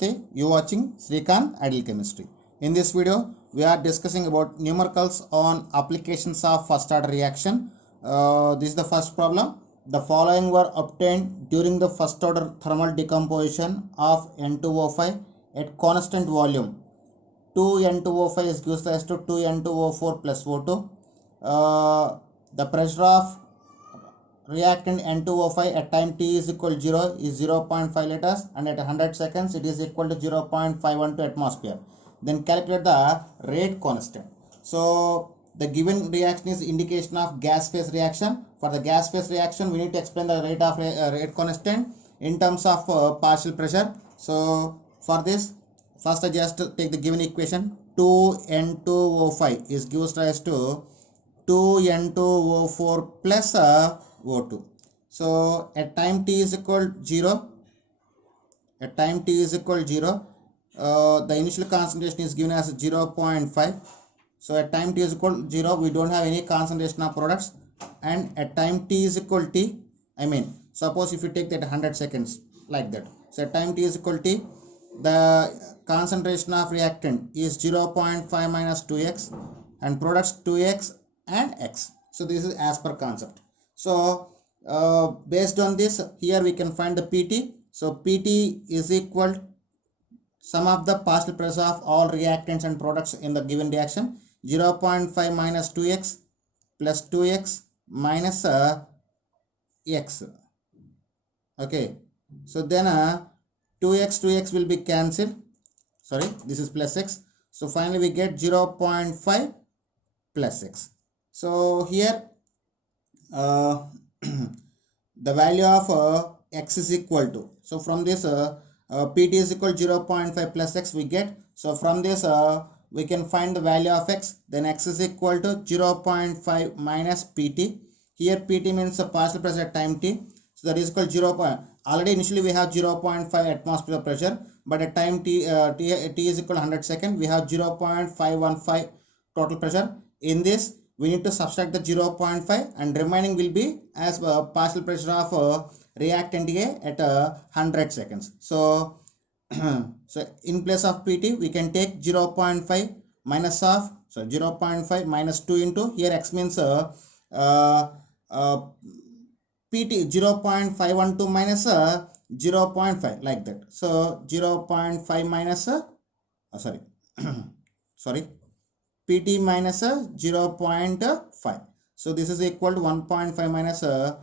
Namaste. You watching Srikanth Ideal Chemistry. In this video, we are discussing about numericals on applications of first order reaction. This is the first problem. The following were obtained during the first order thermal decomposition of N2O5 at constant volume. 2N2O5 is gives rise to 2N2O4 plus O2. The pressure of reactant N2O5 at time t is equal to 0 is 0.5 liters, and at 100 seconds it is equal to 0.512 atmosphere. Then calculate the rate constant. So the given reaction is indication of gas phase reaction. For the gas phase reaction, we need to explain the rate of rate constant in terms of partial pressure. So for this, first I just take the given equation. 2N2O5 is gives rise to 2N2O4 plus O2. So at time t is equal to 0, the initial concentration is given as 0.5. So at time t is equal to 0, we don't have any concentration of products. And at time t is equal to t, suppose if you take that 100 seconds like that. So at time t is equal to t, the concentration of reactant is 0.5 minus 2x and products 2x and x. So this is as per concept. So based on this, here we can find the PT. So PT is equal to sum of the partial pressure of all reactants and products in the given reaction. 0.5 minus 2x plus 2x minus x. Okay. So then 2x will be cancelled. Sorry, this is plus x. So finally we get 0.5 plus x. So here the value of x is equal to, so from this PT is equal to 0.5 plus x we get. So from this we can find the value of x. Then x is equal to 0.5 minus PT. Here PT means the partial pressure at time t. So that is equal to 0. Already initially we have 0.5 atmosphere pressure, but at time t is equal to 100 seconds, we have 0.515 total pressure. In this we need to subtract the 0.5 and remaining will be as partial pressure of reactant A at 100 seconds. So, so in place of PT we can take 0.5 minus of, so 0.5 minus 2 into, here x means PT 0.512 minus 0.5 like that. So 0.5 minus sorry PT minus 0.5. So this is equal to 1.5 minus 2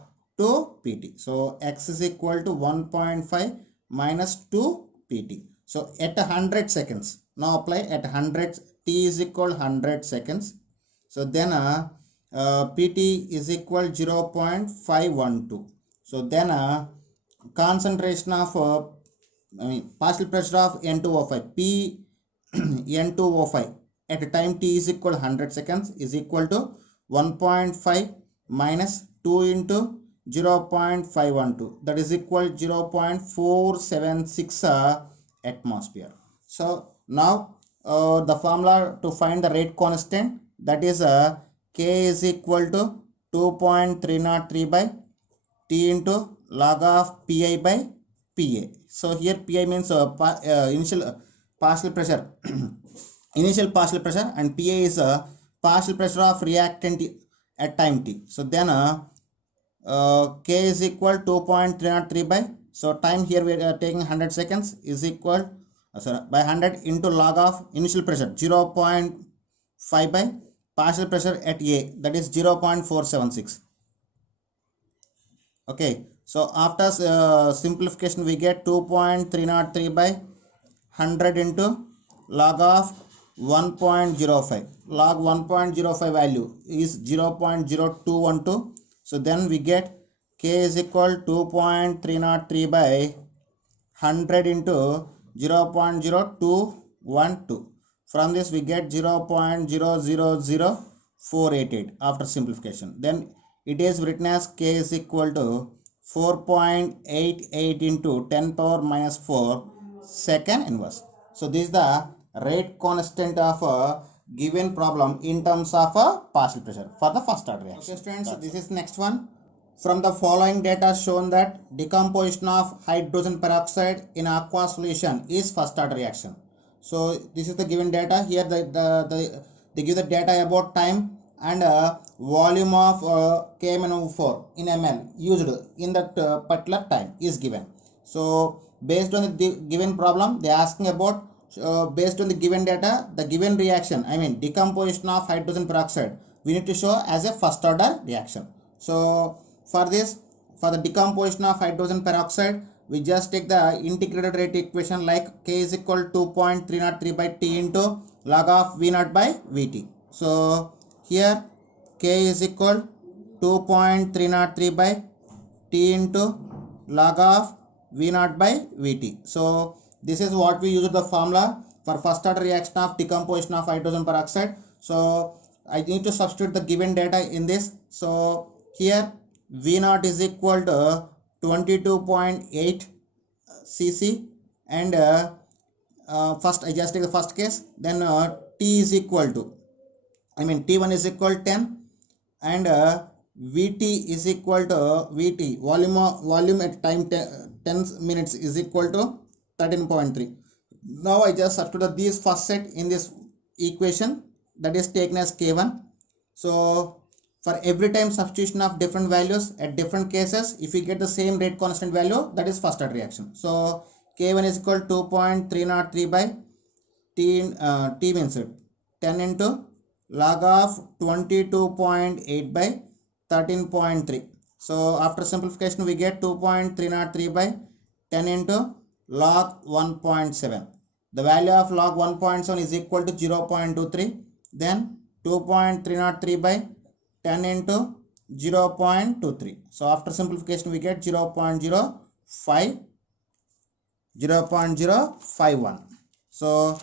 PT. So x is equal to 1.5 minus 2 PT. So at 100 seconds, now apply at 100, t is equal to 100 seconds. So then PT is equal to 0.512. So then concentration of partial pressure of N2O5, P N2O5 at a time t is equal to 100 seconds is equal to 1.5 minus 2 into 0.512, that is equal to 0.476 atmosphere. So now the formula to find the rate constant, that is K is equal to 2.303 by T into log of Pi by Pa. So here Pi means initial partial pressure initial partial pressure, and Pa is partial pressure of reactant at time t. So then K is equal to 2.303 by, so time here we are taking 100 seconds is equal by 100 into log of initial pressure 0.5 by partial pressure at A, that is 0.476. Okay, so after simplification we get 2.303 by 100 into log of 1.05. Log 1.05 value is 0.0212. So then we get K is equal to 2.303 by 100 into 0.0212. From this we get 0.000488 after simplification. Then it is written as K is equal to 4.88 into 10 power minus 4 second inverse. So this is the rate constant of a given problem in terms of a partial pressure for the first order reaction. Okay students, this is next one. from the following data shown that decomposition of hydrogen peroxide in aqua solution is first order reaction. So this is the given data. Here they give the data about time and volume of KMnO4 in ml used in that particular time is given. So based on the given problem, they are asking about based on the given data, the given reaction, I mean decomposition of hydrogen peroxide, we need to show as a first order reaction. So for this, for the decomposition of hydrogen peroxide, we just take the integrated rate equation like K is equal to 2.303 by T into log of V naught by Vt. So here K is equal 2.303 by T into log of V naught by Vt. So this is what we use the formula for first order reaction of decomposition of hydrogen peroxide. So I need to substitute the given data in this. So here V naught is equal to 22.8 cc and first I just take the first case, then T is equal to, I mean T1 is equal to 10 and Vt is equal to Vt volume at time 10 minutes is equal to 13.3. Now I just substitute these first set in this equation, that is taken as K1. So for every time substitution of different values at different cases, if we get the same rate constant value, that is first order reaction. So K1 is equal to 2.303 by T means 10 into log of 22.8 by 13.3. So after simplification we get 2.303 by 10 into log 1.7. The value of log 1.7 is equal to 0.23. Then 2.303 by 10 into 0.23. So after simplification we get 0.051. So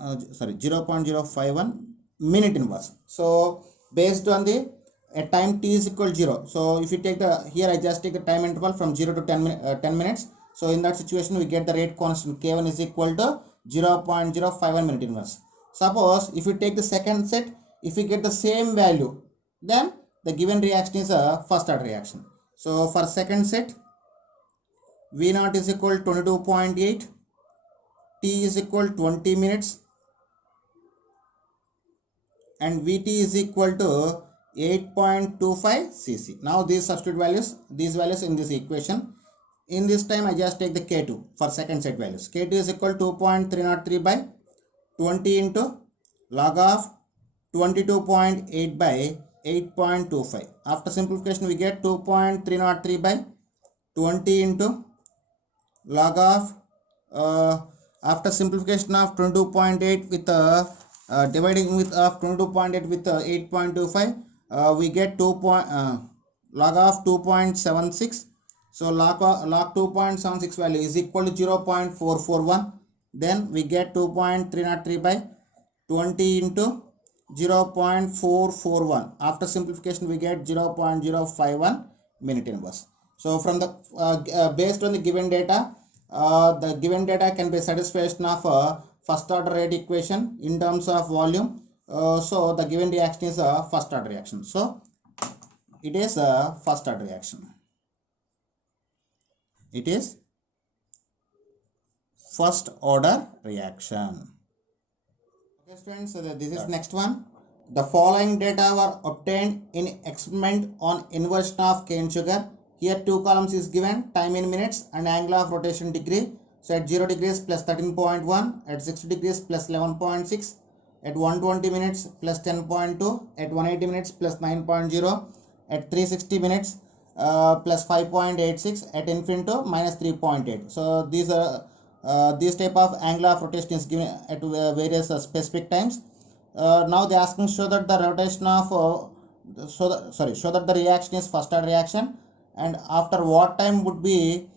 0.051 minute inverse. So based on the at time t is equal to 0. So if you take the, here I just take the time interval from 0 to 10 minutes. So in that situation we get the rate constant K1 is equal to 0.051 minute inverse. Suppose if you take the second set, if we get the same value, then the given reaction is a first order reaction. So for second set, V naught is equal to 22.8, T is equal to 20 minutes and Vt is equal to 8.25 cc. Now these substitute values, these values in this equation. In this time I just take the K2 for second set values. K2 is equal to 2.303 by 20 into log of 22.8 by 8.25. After simplification we get 2.303 by 20 into log of after simplification of 22.8 with dividing with 22.8 with 8.25, we get log of 2.76. So log 2.76 value is equal to 0.441. Then we get 2.303 by 20 into 0.441. After simplification we get 0.051 minute inverse. So from the based on the given data, the given data can be satisfaction of first order rate equation in terms of volume. So the given reaction is a first order reaction. So it is a first order reaction. It is first order reaction. Okay students, so this is next one. The following data were obtained in experiment on inversion of cane sugar. Here two columns is given, time in minutes and angle of rotation degree. So at 0 degrees plus 13.1, at 60 degrees plus 11.6, at 120 minutes plus 10.2, at 180 minutes plus 9.0, at 360 minutes plus 5.86, at infinity minus 3.8. So these are this type of angle of rotation is given at various specific times. Now they are asking show that the rotation of show that the reaction is first order reaction, and after what time would you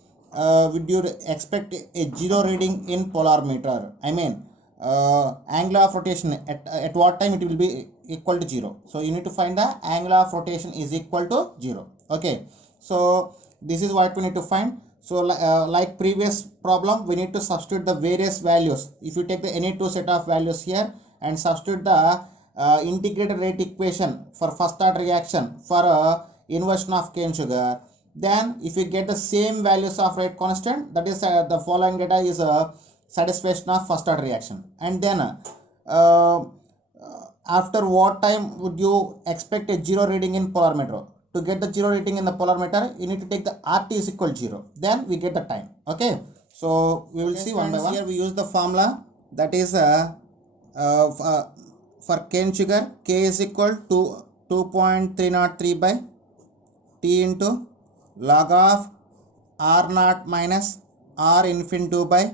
expect a zero reading in polarimeter? I mean angle of rotation at what time it will be equal to 0. So you need to find the angle of rotation is equal to 0. Okay, so this is what we need to find. So like previous problem, we need to substitute the various values. If you take the any two set of values here and substitute the integrated rate equation for first order reaction for inversion of cane sugar, then if you get the same values of rate constant, that is the following data is a satisfaction of first order reaction. And then after what time would you expect a zero reading in polarimeter? To get the zero reading in the polarimeter, you need to take the RT is equal to 0. Then we get the time. Okay. So we will see one by one. Here we use the formula, that is for cane sugar, K is equal to 2.303 by T into log of R naught minus R infinity by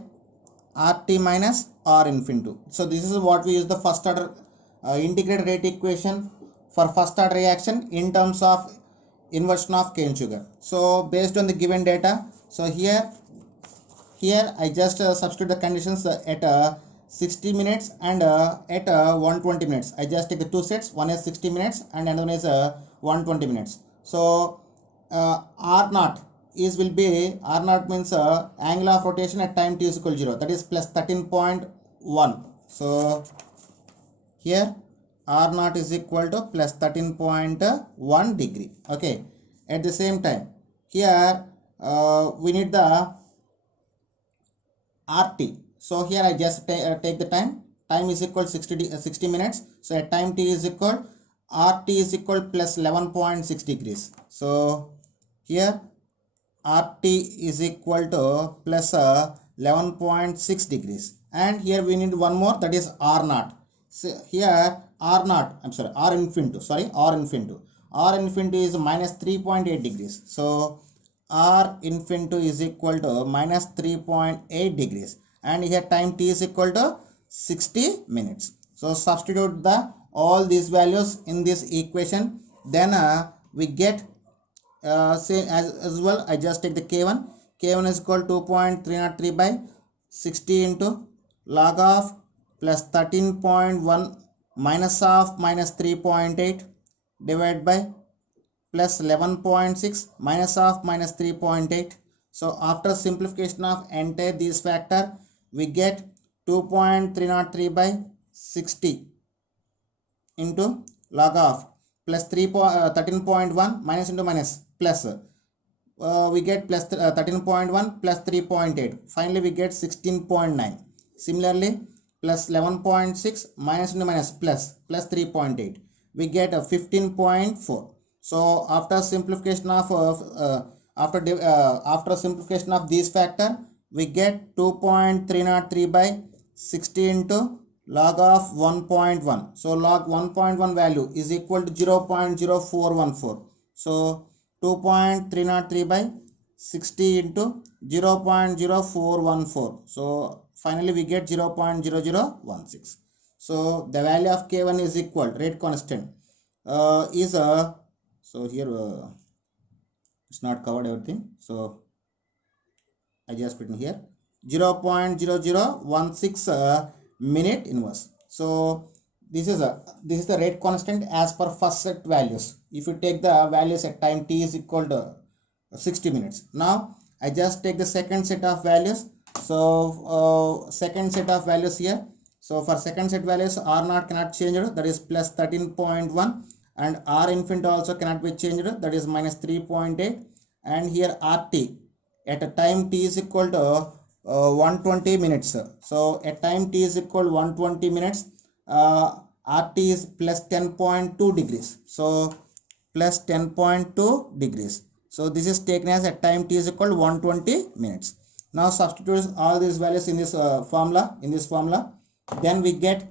RT minus R infinity. So this is what we use the first order integrated rate equation for first order reaction in terms of inversion of cane sugar. So based on the given data, so here I just substitute the conditions at 60 minutes and at 120 minutes. I just take the two sets, one is 60 minutes and another one is 120 minutes. So R naught will be, R naught means angle of rotation at time t is equal to 0, that is plus 13.1. So here R naught is equal to plus 13.1 degree. Okay. At the same time, here we need the RT. So here I just take the time. Time is equal to 60 minutes. So at time t is equal, RT is equal plus 11.6 degrees. So here RT is equal to plus 11.6 degrees. And here we need one more, that is R naught. So here R infinity is minus 3.8 degrees. So R infinity is equal to minus 3.8 degrees. And here time t is equal to 60 minutes. So substitute all these values in this equation. Then we get same as well. I just take the K1. K1 is equal to 2.303 by 60 into log of plus 13.1 minus of minus 3.8 divided by plus 11.6 minus of minus 3.8. So after simplification of entire this factor, we get 2.303 by 60 into log of plus 13.1 minus into minus plus. We get plus 13.1 plus 3.8. Finally, we get 16.9. Similarly, plus 11.6 minus into minus plus 3.8. We get a 15.4. So after simplification of after simplification of this factor, we get 2.303 by 60 into log of 1.1. So log 1.1 value is equal to 0.0414. So 2.303 by 60 into 0.0414. So finally we get 0.0016. So the value of K1 is equal, rate constant is a, so here it's not covered everything. So I just put in here 0.0016 minute inverse. So this is the rate constant as per first set values. If you take the values at time t is equal to 60 minutes. Now I just take the second set of values. So second set of values here. So for second set values, R naught cannot change it, that is plus 13.1, and R infinity also cannot be changed, that is minus 3.8, and here RT at a time t is equal to 120 minutes. So at time t is equal to 120 minutes, RT is plus 10.2 degrees. So plus 10.2 degrees. So this is taken as at time t is equal to 120 minutes. Now substitute all these values in this formula. Then we get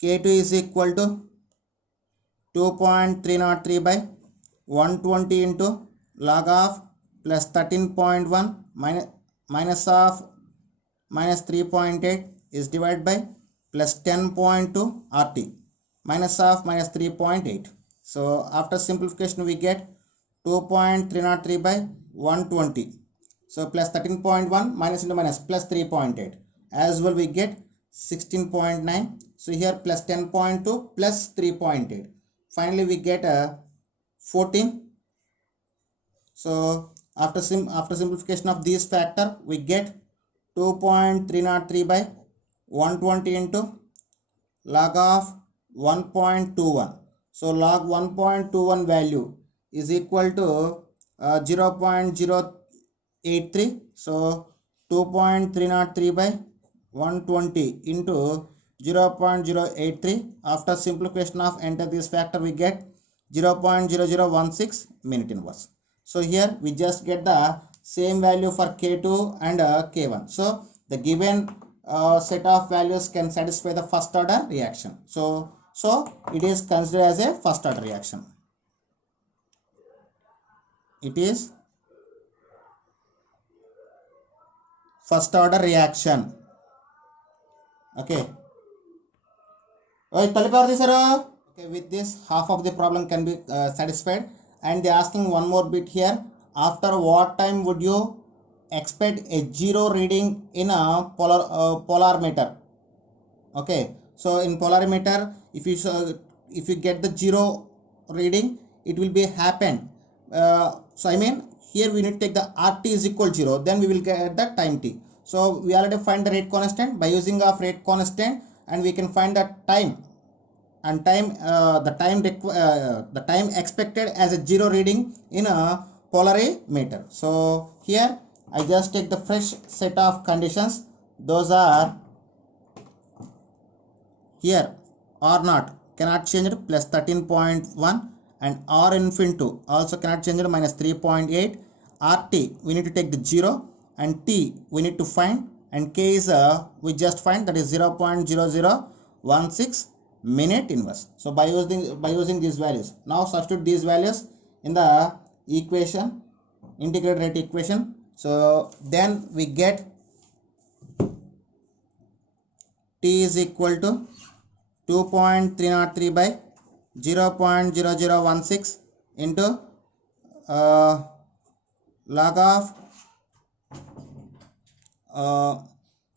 K2 is equal to 2.303 by 120 into log of plus 13.1 minus of minus 3.8 is divided by plus 10.2 RT minus of minus 3.8. So after simplification we get 2.303 by 120. So plus 13.1 minus into minus plus 3.8. As well we get 16.9. So here plus 10.2 plus 3.8. Finally we get a 14. So after simplification of this factor, we get 2.303 by 120 into log of 1.21. So log 1.21 value is equal to 0.083. So 2.303 by 120 into 0.083. After simplification of enter this factor, we get 0.0016 minute inverse. So here we just get the same value for K2 and K1. So the given set of values can satisfy the first order reaction. So it is considered as a first order reaction. It is first order reaction. Okay. Okay, with this half of the problem can be satisfied, and they are asking one more bit here. After what time would you expect a zero reading in a polarimeter? Okay, so in polarimeter, if you get the zero reading, it will be happen. So I mean here we need to take the RT is equal 0, then we will get the time t. So we already find the rate constant by using of rate constant, and we can find the time and the time expected as a zero reading in a polarimeter. So here I just take the fresh set of conditions. Those are here R naught cannot change it plus 13.1, and R infinity also cannot change it minus 3.8. RT we need to take the 0, and T we need to find, and K is we just find, that is 0.0016 minute inverse. So by using these values, now substitute these values in the equation, integrated rate equation. So then we get T is equal to 2.303 by 0.0016 into log of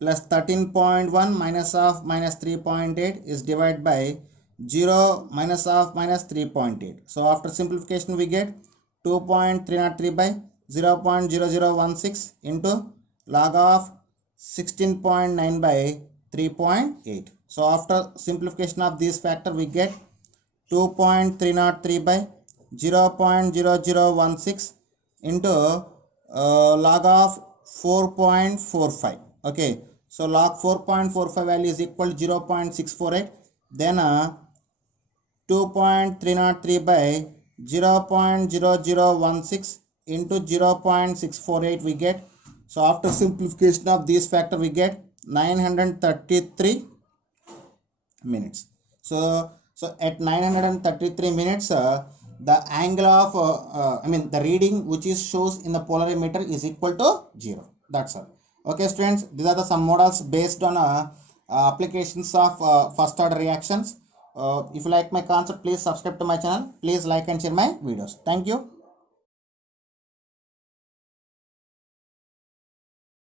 plus 13.1 minus of minus 3.8 is divided by 0 minus of minus 3.8. So after simplification we get 2.303 by 0.0016 into log of 16.9 by 3.8. So after simplification of this factor we get 2.303 by 0.0016 into log of 4.45. Okay, so log 4.45 value is equal to 0.648. Then 2.303 by 0.0016 into 0.648 we get. So after simplification of this factor we get 933 minutes. So at 933 minutes the angle of the reading which is shows in the polarimeter is equal to 0. That's all. Okay students, these are some models based on applications of first order reactions. If you like my concept, please subscribe to my channel. Please like and share my videos. Thank you.